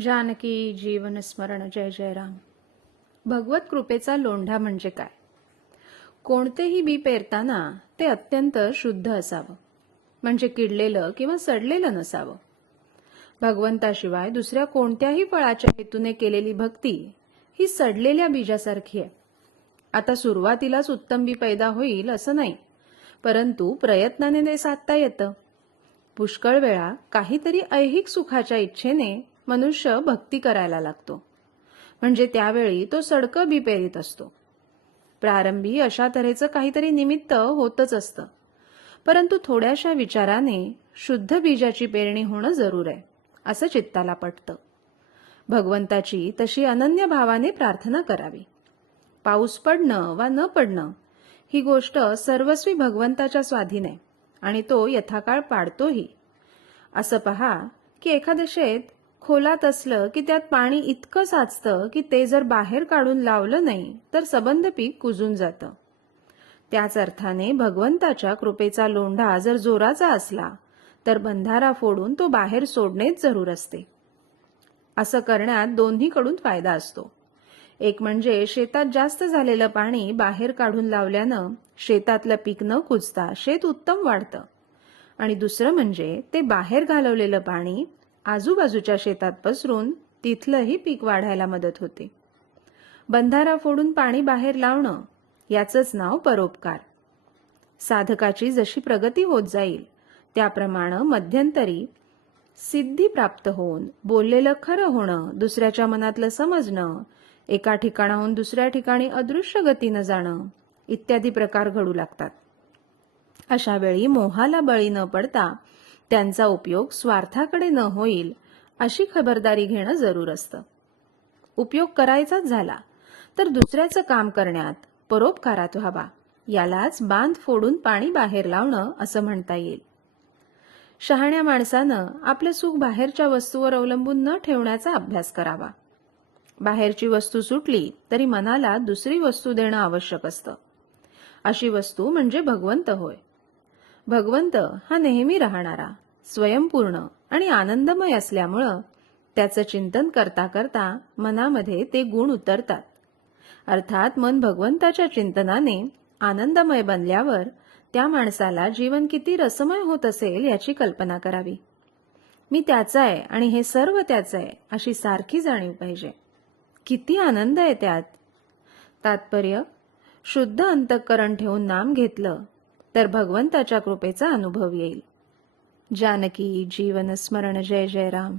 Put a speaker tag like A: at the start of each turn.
A: जानकी जीवन स्मरण जय जय राम भगवत कृपेचा लोंढा म्हणजे काय? कोणतेही बी पेरताना ते अत्यंत शुद्ध असावं. म्हणजे किडलेलं किंवा सडलेलं नसावं. भगवंताशिवाय दुसऱ्या कोणत्याही फळाच्या हेतूने केलेली भक्ती ही सडलेल्या बीजासारखी आहे. आता सुरुवातीलाच उत्तम बी पैदा होईल असं नाही परंतु प्रयत्नाने ते साधता येतं. पुष्कळ वेळा काहीतरी ऐहिक सुखाच्या इच्छेने मनुष्य भक्ती करायला लागतो. म्हणजे त्यावेळी तो सडकं बी पेरीत असतो. प्रारंभी अशा तऱ्हेचं काहीतरी निमित्त होतच असतं. परंतु थोड्याशा विचाराने शुद्ध बीजाची पेरणी होणं जरूर आहे असं चित्ताला पटतं. भगवंताची तशी अनन्य भावाने प्रार्थना करावी. पाऊस पडणं वा न पडणं ही गोष्ट सर्वस्वी भगवंताच्या स्वाधीन आहे आणि तो यथाकाळ पाडतोही. असं पहा की एखादशेत खोलात असलं की त्यात पाणी इतकं साचतं की ते जर बाहेर काढून लावलं नाही तर सबंध पीक कुजून जातं. त्याच अर्थाने भगवंताच्या कृपेचा लोंढा जर जोराचा असला तर बंधारा फोडून तो बाहेर सोडणेच जरूर असते. असं करण्यात दोन्हीकडून फायदा असतो. एक म्हणजे शेतात जास्त झालेलं पाणी बाहेर काढून लावल्यानं शेतातलं पीक न कुजता शेत उत्तम वाढतं. आणि दुसरं म्हणजे ते बाहेर घालवलेलं पाणी आजूबाजूच्या शेतात पसरून तिथलंही पीक वाढायला मदत होते. बंधारा फोडून पाणी बाहेर लावणं याचंच नाव परोपकार. साधकाची जशी प्रगती होत जाईल त्याप्रमाणे मध्यंतरी सिद्धी प्राप्त होऊन बोललेलं खरं होणं दुसऱ्याच्या मनातलं समजणं एका ठिकाणाहून दुसऱ्या ठिकाणी अदृश्य गतीनं जाणं इत्यादी प्रकार घडू लागतात. अशा वेळी मोहाला बळी न पडता त्यांचा उपयोग स्वार्थाकडे न होईल अशी खबरदारी घेणं जरूर असतं. उपयोग करायचाच झाला तर दुसऱ्याचं काम करण्यात परोपकारात व्हावा. यालाच बांध फोडून पाणी बाहेर लावणं असं म्हणता येईल. शहाण्या माणसानं आपलं सुख बाहेरच्या वस्तूवर अवलंबून न ठेवण्याचा अभ्यास करावा. बाहेरची वस्तू सुटली तरी मनाला दुसरी वस्तू देणं आवश्यक असतं. अशी वस्तू म्हणजे भगवंत होय. भगवंत हा नेहमी राहणारा स्वयंपूर्ण आणि आनंदमय असल्यामुळं त्याचं चिंतन करता करता मनामध्ये ते गुण उतरतात. अर्थात मन भगवंताच्या चिंतनाने आनंदमय बनल्यावर त्या माणसाला जीवन किती रसमय होत असेल याची कल्पना करावी. मी त्याचा आहे आणि हे सर्व त्याचं आहे अशी सारखी जाणीव पाहिजे. किती आनंद आहे त्यात. तात्पर्य शुद्ध अंतःकरण ठेवून नाम घेतलं तर भगवंताच्या कृपेचा अनुभव येईल. जानकी जीवन स्मरण जय जय राम.